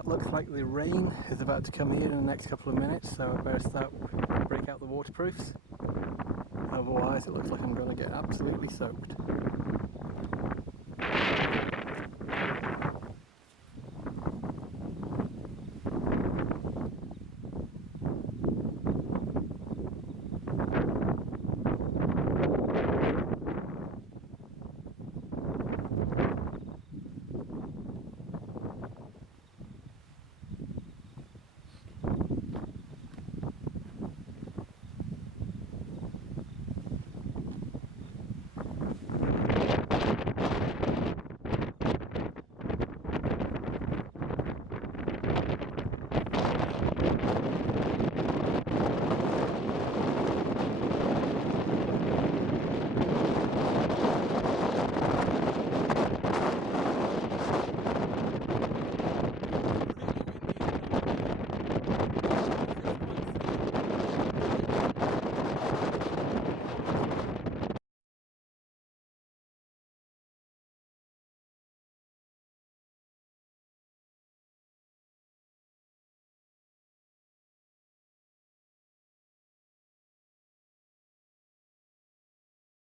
that looks like the rain is about to come here in the next couple of minutes, so I better break out the waterproofs. Otherwise it looks like I'm going to get absolutely soaked.